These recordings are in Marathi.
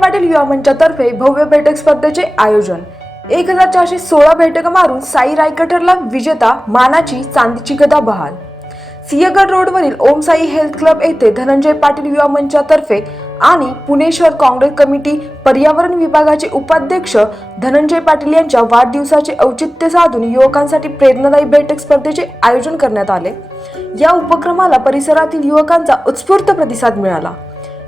पाटील युवा मंचातर्फे भव्य बैठक स्पर्धेचे आयोजन। 1416 बैठक मारून साई रायकर ठरला विजेता, मानाची चांदीची गदा बहाल। सिंहगड रोडवरील ओम साई हेल्थ क्लब येथे धनंजय पाटील युवा मंचातर्फे आणि पुणे शहर काँग्रेस कमिटी पर्यावरण विभागाचे उपाध्यक्ष धनंजय पाटील यांच्या वाढदिवसाचे औचित्य साधून युवकांसाठी प्रेरणादायी बैठक स्पर्धेचे आयोजन करण्यात आले। या उपक्रमाला परिसरातील युवकांचा उत्स्फूर्त प्रतिसाद मिळाला।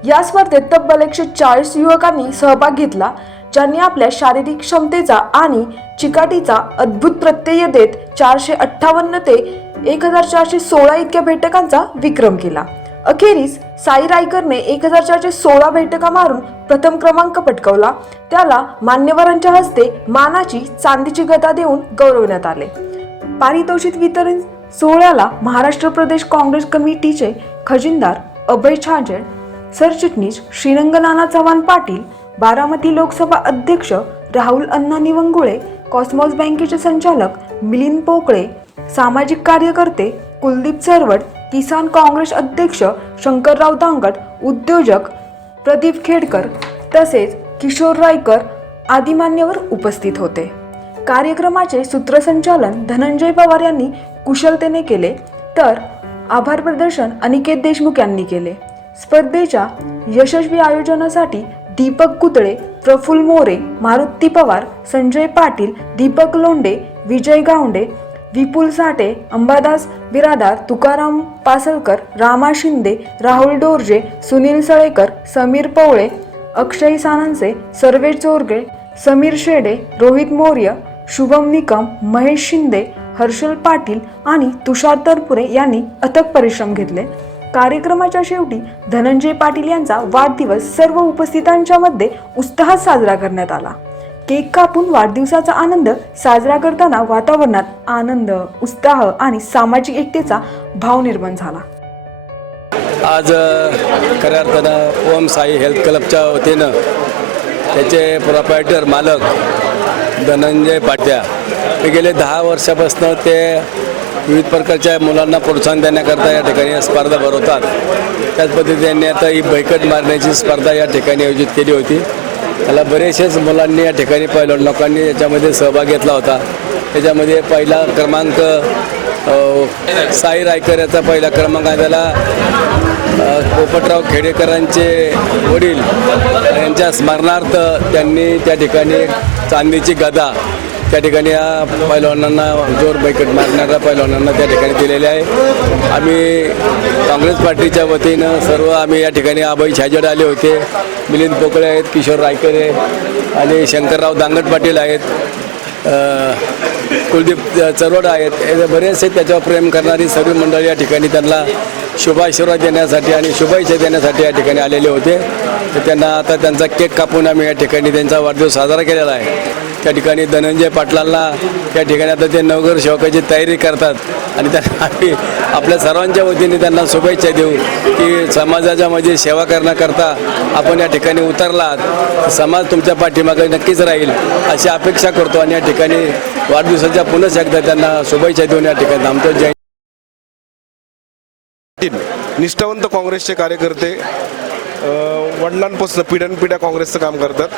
या स्पर्धेत तब्बल 140 युवकांनी सहभाग घेतला, ज्यांनी आपल्या शारीरिक क्षमतेचा आणि चिकाटीचा अद्भुत प्रत्यय देत 458 ते 1416 इतक्या बैठकांचा विक्रम केला। अखेरीस साई रायकरने 1416 बैठका मारून प्रथम क्रमांक पटकावला। त्याला मान्यवरांच्या हस्ते मानाची चांदीची गदा देऊन गौरवण्यात आले। पारितोषिक वितरण सोहळ्याला महाराष्ट्र प्रदेश काँग्रेस कमिटीचे खजिनदार अभय छाजेड, सरचिटणीस श्रीरंग नाना चव्हाण पाटील, बारामती लोकसभा अध्यक्ष राहुल अण्णा निवंगुळे, कॉस्मॉस बँकेचे संचालक मिलिंद पोकळे, सामाजिक कार्यकर्ते कुलदीप सरवट, किसान काँग्रेस अध्यक्ष शंकरराव दांगट, उद्योजक प्रदीप खेडकर तसेच किशोर रायकर आदी मान्यवर उपस्थित होते। कार्यक्रमाचे सूत्रसंचालन धनंजय पवार यांनी कुशलतेने केले, तर आभार प्रदर्शन अनिकेत देशमुख यांनी केले। स्पर्धेच्या यशस्वी आयोजनासाठी दीपक कुतळे, प्रफुल्ल मोरे, मारुती पवार, संजय पाटील, दीपक लोंढे, विजय गावंडे, विपुल साठे, अंबादास बिरादार, तुकाराम पासलकर, रामा शिंदे, राहुल डोरजे, सुनील सळेकर, समीर पवळे, अक्षय सानंसे, सर्वेश चोरगे, समीर शेडे, रोहित मौर्य, शुभम निकम, महेश शिंदे, हर्षल पाटील आणि तुषार तरपुरे यांनी अथक परिश्रम घेतले। कार्यक्रमाच्या शेवटी धनंजय पाटील यांचा वाढदिवस सर्व उपस्थितांच्या मध्ये उत्साहात साजरा करण्यात आला। केक कापून वाढदिवसाचा आनंद साजरा करताना वातावरणात आनंद, उत्साह आणि सामाजिक एकतेचा भाव निर्माण झाला। आज खऱ्या अर्थानं ओम साई हेल्थ क्लबच्या वतीनं त्याचे प्रोप्रायटर मालक धनंजय पाटील हे गेले 10 वर्षापासून ते विविध प्रकारच्या मुलांना प्रोत्साहन देण्याकरता या ठिकाणी स्पर्धा भरवतात। त्याच पद्धतीने आता ही बैठक मारण्याची स्पर्धा या ठिकाणी आयोजित केली होती। त्याला बरेचसेच मुलांनी या ठिकाणी पहिल्या लोकांनी याच्यामध्ये सहभाग घेतला होता। त्याच्यामध्ये पहिला क्रमांक साई रायकर याचा पहिला क्रमांक आहे। त्याला पोपटराव खेडेकरांचे वडील यांच्या स्मरणार्थ त्यांनी त्या ठिकाणी चांदीची गदा त्या ठिकाणी या पैलवानांना, जोर बैठक मारणाऱ्या पैलवानांना त्या ठिकाणी दिलेले आहे। आम्ही काँग्रेस पार्टीच्या वतीनं सर्व आम्ही या ठिकाणी अभय छाजेड आले होते, मिलिंद पोकळे आहेत, किशोर रायकर आहे आणि शंकरराव दांगट पाटील आहेत, कुलदीप चरवड आहेत। बरेचसे त्याच्यावर प्रेम करणारी सर्व मंडळी या ठिकाणी त्यांना शुभाशीर्वाद देण्यासाठी आणि शुभेच्छा देण्यासाठी या ठिकाणी आलेले होते। तर त्यांना आता त्यांचा केक कापून आम्ही या ठिकाणी त्यांचा वाढदिवस साजरा केलेला आहे। त्या ठिकाणी धनंजय पाटलांना त्या ठिकाणी आता ते नगरसेवकाची तयारी करतात आणि त्यांना आम्ही आपल्या सर्वांच्या वतीने त्यांना शुभेच्छा देऊ की समाजाच्या मध्ये सेवा करण्याकरता आपण या ठिकाणी उतरलात, समाज तुमच्या पाठीमागे नक्कीच राहील अशी अपेक्षा करतो आणि या ठिकाणी वाढदिवसाच्या पुन्हा एकदा त्यांना शुभेच्छा देऊन या ठिकाणी आमचं जय निष्ठावंत काँग्रेसचे कार्यकर्ते वडिलांपासून पिढ्यानपिढ्या काँग्रेसचं काम करतात।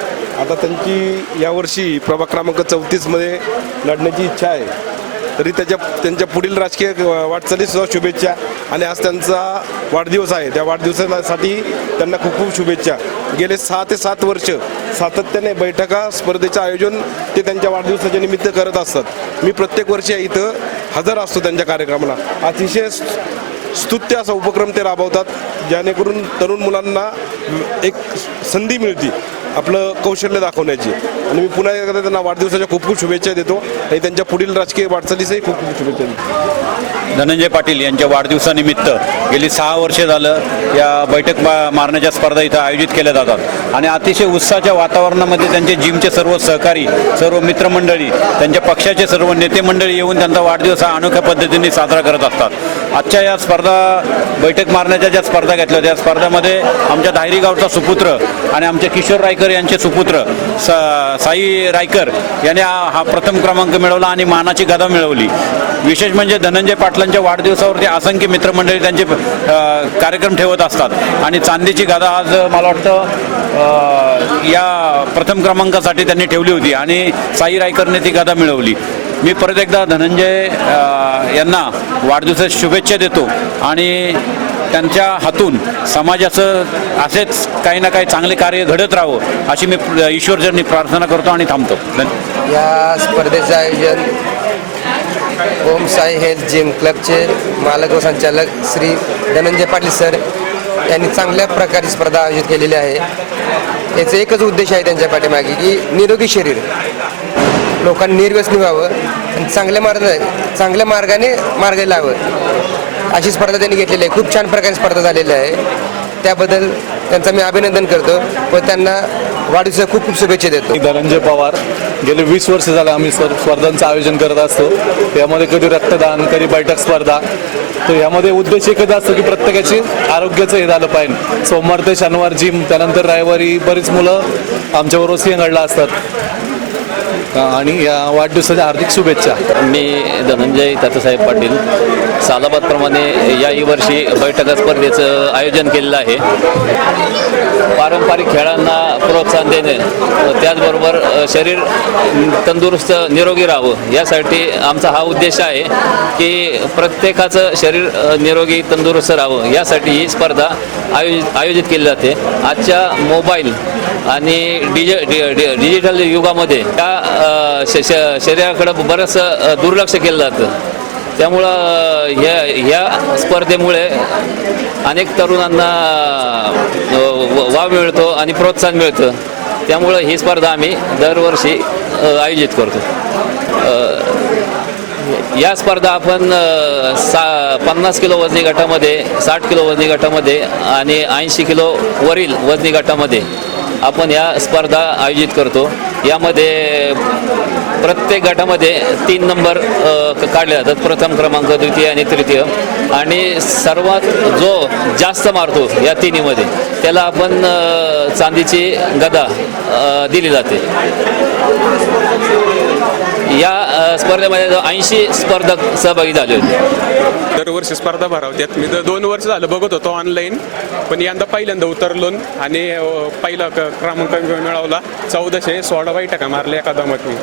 आता त्यांची यावर्षी प्रभाग क्रमांक 34 मध्ये लढण्याची इच्छा आहे, तरी त्यांच्या पुढील राजकीय वाटचालीसुद्धा शुभेच्छा। आणि आज त्यांचा वाढदिवस आहे, त्या वाढदिवसासाठी त्यांना खूप खूप शुभेच्छा। गेले 6 ते 7 वर्ष सातत्याने बैठका स्पर्धेचं आयोजन ते त्यांच्या वाढदिवसाच्या निमित्त करत असतात। मी प्रत्येक वर्षी इथं हजर असतो त्यांच्या कार्यक्रमाला। अतिशय स्तुत्य असा उपक्रम ते राबवतात, जेणेकरून तरुण मुलांना एक संधी मिळते आपलं कौशल्य दाखवण्याची। आणि मी पुन्हा एकदा त्यांना वाढदिवसाच्या खूप खूप शुभेच्छा देतो आणि त्यांच्या पुढील राजकीय वाटचालीसही खूप खूप शुभेच्छा देतो। धनंजय पाटील यांच्या वाढदिवसानिमित्त गेली 6 वर्षे झालं या बैठक मारण्याच्या स्पर्धा इथं आयोजित केल्या जातात आणि अतिशय उत्साहाच्या वातावरणामध्ये त्यांचे जिमचे सर्व सहकारी, सर्व मित्रमंडळी, त्यांच्या पक्षाचे सर्व नेते मंडळी येऊन त्यांचा वाढदिवस हा अनोख्या पद्धतीने साजरा करत असतात। आजच्या या स्पर्धा बैठक मारण्याच्या ज्या स्पर्धा घेतल्या त्या स्पर्धामध्ये आमच्या धायरी गावचा सुपुत्र आणि आमचे किशोर रायकर रायकर यांचे सुपुत्र साई रायकर याने हा प्रथम क्रमांक मिळवला आणि मानाची गदा मिळवली. विशेष म्हणजे धनंजय पाटलांच्या वाढदिवसावरती असंख्य मित्रमंडळी त्यांचे कार्यक्रम ठेवत असतात आणि चांदीची गदा आज मला वाटतं या प्रथम क्रमांकासाठी त्यांनी ठेवली होती आणि साई रायकरने ती गदा मिळवली. मी परत एकदा धनंजय यांना वाढदिवसाच्या शुभेच्छा देतो आणि त्यांच्या हातून समाजाचं असेच काही ना काही चांगले कार्य घडत राहावं अशी मी ईश्वरचरणी प्रार्थना करतो आणि थांबतो. या स्पर्धेचं आयोजन ओम साई हेल्थ जिम क्लबचे मालक व संचालक श्री धनंजय पाटील सर यांनी चांगल्या प्रकारे स्पर्धा आयोजित केलेली आहे. याचा एकच उद्देश आहे त्यांच्या पाठीमागे की निरोगी शरीर लोकांनी निर्व्यसनी व्हावं आणि चांगल्या मार्गाने मार्गाला लावावं अशी स्पर्धा त्यांनी घेतलेली आहे. खूप छान प्रकारे स्पर्धा झालेली आहे. त्याबद्दल त्यांचं मी अभिनंदन करतो व त्यांना वाढदिवसाच्या खूप खूप शुभेच्छा देतो. धनंजय पवार गेले 20 वर्ष झालं आम्ही स्पर्धांचं आयोजन करत असतो. यामध्ये कधी रक्तदान, कधी बैठक स्पर्धा. तर यामध्ये उद्देश एकच असतो की प्रत्येकाची आरोग्याचं हे झालं पाहिजे. सोमवार ते शनिवार जिम, त्यानंतर रविवारी बरीच मुलं आमच्याबरोबर सिंहगडला असतात. आणि या वाढदिवसाच्या हार्दिक शुभेच्छा. मी धनंजय तात्यासाहेब पाटील सालाबादप्रमाणे याही वर्षी बैठक स्पर्धेचं आयोजन केलेलं आहे. पारंपरिक खेळांना प्रोत्साहन देणे त्याचबरोबर शरीर तंदुरुस्त निरोगी राहावं यासाठी आमचा हा उद्देश आहे की प्रत्येकाचं शरीर निरोगी तंदुरुस्त राहावं यासाठी ही स्पर्धा आयोजित केली जाते. आजच्या मोबाईल आणि डिजिटल युगामध्ये त्या शरीराकडं बरंचसं दुर्लक्ष केलं जातं. त्यामुळं ह्या स्पर्धेमुळे अनेक तरुणांना वाव मिळतो आणि प्रोत्साहन मिळतं. त्यामुळं ही स्पर्धा आम्ही दरवर्षी आयोजित करतो. या स्पर्धा आपण 50 किलो वजनी गटामध्ये, 60 किलो वजनी गटामध्ये आणि 80 किलो वरील वजनी गटामध्ये आपण या स्पर्धा आयोजित करतो. यामध्ये प्रत्येक गटामध्ये 3 नंबर काढले जातात, प्रथम क्रमांक, द्वितीय आणि तृतीय. आणि सर्वात जो जास्त मारतो या तिन्हीमध्ये त्याला आपण चांदीची गदा दिली जाते. या स्पर्धेमध्ये 80 स्पर्धक सहभागी झाले होते. दरवर्षी स्पर्धा भरवतात. मी 2 वर्ष झालं बघत होतो ऑनलाईन, पण यंदा पहिल्यांदा उतरलो आणि पहिला क्रमांक मिळवला. 1416 बैठका मारल्या एका दमात मी.